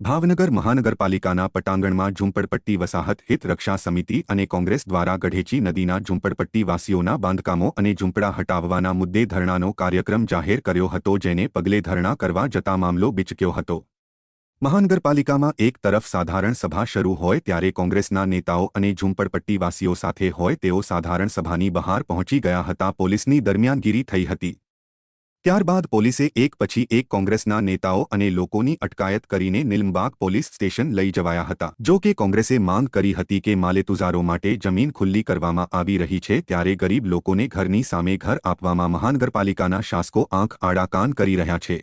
ભાવનગર મહાનગરપાલિકાના પટાંગણમાં ઝૂંપડપટ્ટી વસાહત હિત રક્ષા સમિતિ અને કોંગ્રેસ દ્વારા ગઢેચી નદીના ઝૂંપડપટ્ટીવાસીઓના બાંધકામો અને ઝૂંપડા હટાવવાના મુદ્દે ધરણાનો કાર્યક્રમ જાહેર કર્યો હતો, જેને પગલે ધરણા કરવા જતા મામલો બિચક્યો હતો। મહાનગરપાલિકામાં એક તરફ સાધારણ સભા શરૂ હોય ત્યારે કોંગ્રેસના નેતાઓ અને ઝૂંપડપટ્ટીવાસીઓ સાથે હોય તેઓ સાધારણ સભાની બહાર પહોંચી ગયા હતા। પોલીસની દરમિયાનગીરી થઈ હતી। ત્યારબાદ પોલીસે એક પછી એક કોંગ્રેસના નેતાઓ અને લોકોની અટકાયત કરીને નિલમબાગ પોલીસ સ્ટેશન લઈ જવાયા હતા। જો કે કોંગ્રેસે માંગ કરી હતી કે માલેતુજારો માટે જમીન ખુલ્લી કરવામાં આવી રહી છે, ત્યારે ગરીબ લોકોને ઘરની સામે ઘર આપવામાં મહાનગરપાલિકાના શાસકો આંખ આડા કાન કરી રહ્યા છે।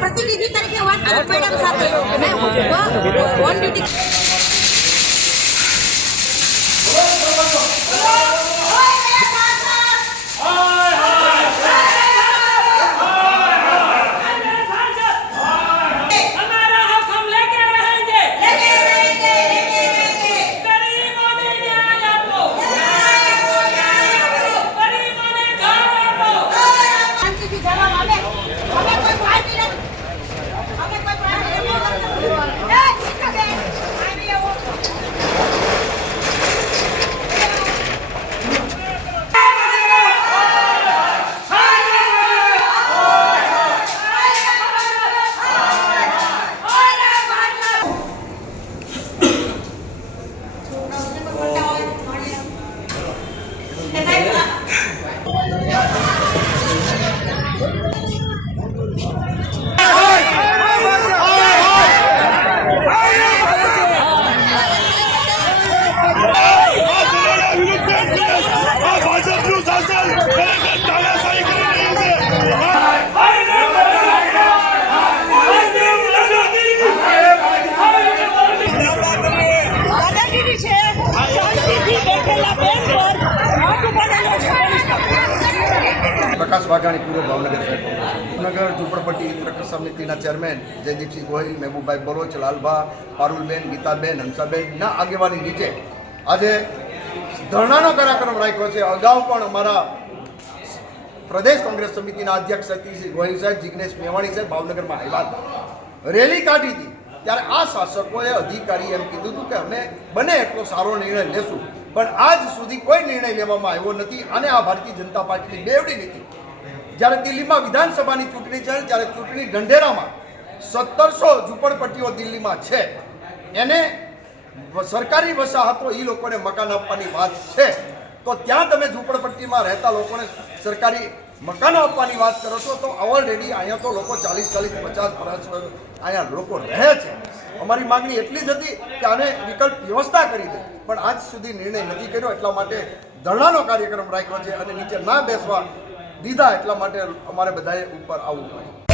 प्रतिनिधि तरीके मैडम साथे ऑन ड्यूटी प्रकाश वाघाणी पूर्व भावनगर शहर भावनगर झूंपड़पट्टी हित समिति चेरमेन जयदीप सिंह गोहिल, महबूबभाई बलोच, लालभा, पारुलबेन, गीताबेन, हंसाबेन आगेवानी नीचे आज धरणानो कार्यक्रम राख्यो छे। अगाऊ पण अमारा प्रदेश कांग्रेस समिति अध्यक्ष सतीश गोहिल साहेब, जिग्नेश मेवाणी साहेब भावनगर में आव्या हता, रेली काढी थी। त्यारे आ शासकोए अधिकारी एम कीधुं हतुं के अमे बने एटलो सारो निर्णय लेशुं, पण आज सुधी कोई निर्णय लेवामां आव्यो नथी। अने आ भारतीय जनता पार्टीनी बेवडी नीति ज्यारे दिल्हीमां विधानसभानी चूंटणी छे, त्यारे चूंटणी ढंढेरामां 1700 झूंपड़पट्टीओ दिल्हीमां छे, एने सरकारी वसाहतो ई लोकोने मकान आपवानी वात छे, तो त्यां तमे झूंपड़पट्टीमां रहेता लोकोने सरकारी મકાનો આપવાની વાત કરો છો તો ઓલરેડી અહીંયા તો લોકો 40-40, 50 વર્ષ અહીંયા લોકો રહે છે. અમારી માગણી એટલી જ હતી કે આને વિકલ્પ વ્યવસ્થા કરી દે, પણ આજ સુધી નિર્ણય નથી કર્યો. એટલા માટે ધરણાનો કાર્યક્રમ રાખ્યો છે અને નીચે ના બેસવા દીધા, એટલા માટે અમારે બધાએ ઉપર આવવું પડ્યું.